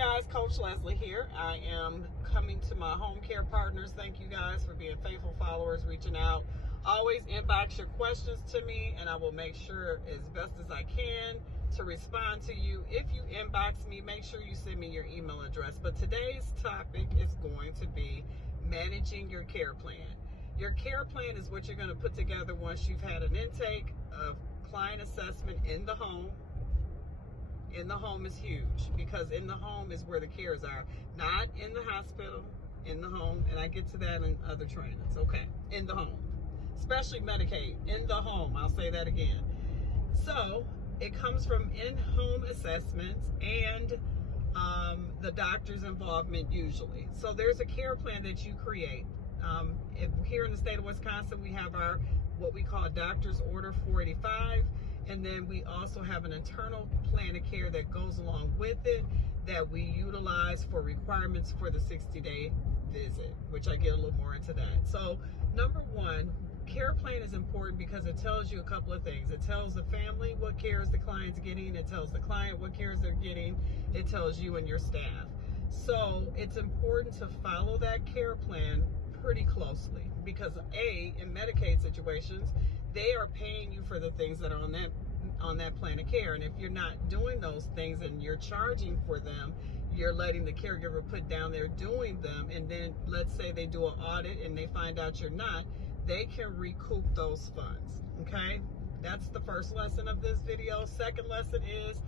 guys, Coach Leslie here. I am coming to my home care partners. Thank you guys for being faithful followers, reaching out. Always inbox your questions to me and I will make sure as best as I can to respond to you. If you inbox me, make sure you send me your email address. But today's topic is going to be managing your care plan. Your care plan is what you're going to put together once you've had an intake of client assessment in the home. In the home is huge because in the home is where the cares are, not in the hospital, in the home. And I get to that in other trainings. Okay, in the home, especially Medicaid, in the home. I'll say that again. So it comes from in-home assessments and the doctor's involvement usually. So there's a care plan that you create. Here in the state of Wisconsin, we have our what we call a doctor's order 485. And then we also have an internal plan of care that goes along with it that we utilize for requirements for the 60-day visit, which I get a little more into that. So number one, care plan is important because it tells you a couple of things. It tells the family what cares the client's getting. It tells the client what cares they're getting. It tells you and your staff. So it's important to follow that care plan pretty closely because in Medicaid situations, they are paying you for the things that are on that plan of care. And if you're not doing those things and you're charging for them, you're letting the caregiver put down they're doing them. And then let's say they do an audit and they find out you're not, they can recoup those funds. Okay, that's the first lesson of this video. Second lesson is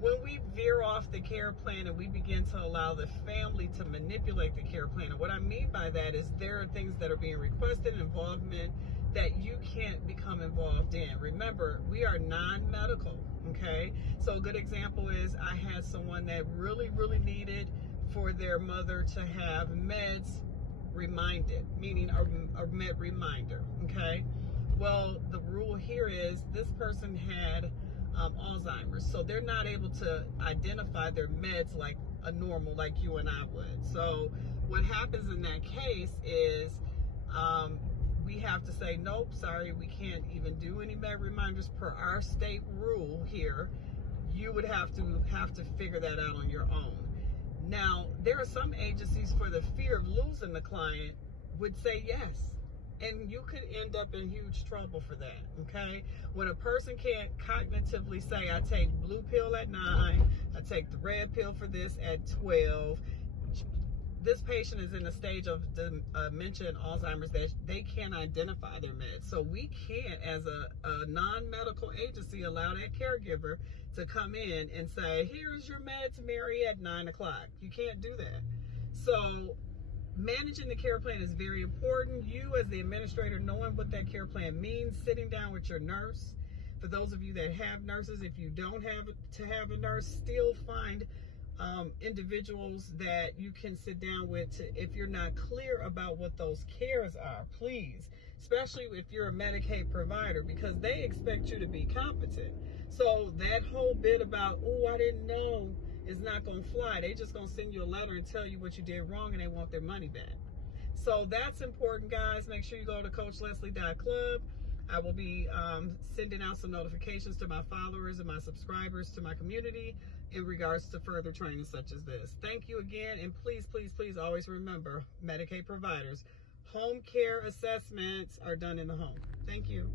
when we veer off the care plan and we begin to allow the family to manipulate the care plan. And what I mean by that is there are things that are being requested, involvement that you can't become involved in. Remember, we are non-medical, okay? So a good example is I had someone that really needed for their mother to have meds reminded, meaning a med reminder, okay? Well, the rule here is this person had Alzheimer's, so they're not able to identify their meds like a normal, like you and I would. So what happens in that case is we have to say, nope, sorry, we can't even do any med reminders per our state rule here. You would have to figure that out on your own. Now, there are some agencies for the fear of losing the client would say yes. And you could end up in huge trouble for that, okay? When a person can't cognitively say, I take blue pill at 9, I take the red pill for this at 12. This patient is in a stage of dementia and Alzheimer's that they can't identify their meds. So we can't, as a non-medical agency, allow that caregiver to come in and say, here's your meds, Mary, at 9 o'clock. You can't do that. So managing the care plan is very important. You as the administrator knowing what that care plan means, sitting down with your nurse. For those of you that have nurses, if you don't have to have a nurse, still find individuals that you can sit down with if you're not clear about what those cares are, please, especially if you're a Medicaid provider, because they expect you to be competent. So that whole bit about, oh, I didn't know, is not going to fly. They just going to send you a letter and tell you what you did wrong and they want their money back. So that's important, guys. Make sure you go to CoachLeslie.club. I will be sending out some notifications to my followers and my subscribers to my community in regards to further training such as this. Thank you again. And please always remember, Medicaid providers, home care assessments are done in the home. Thank you.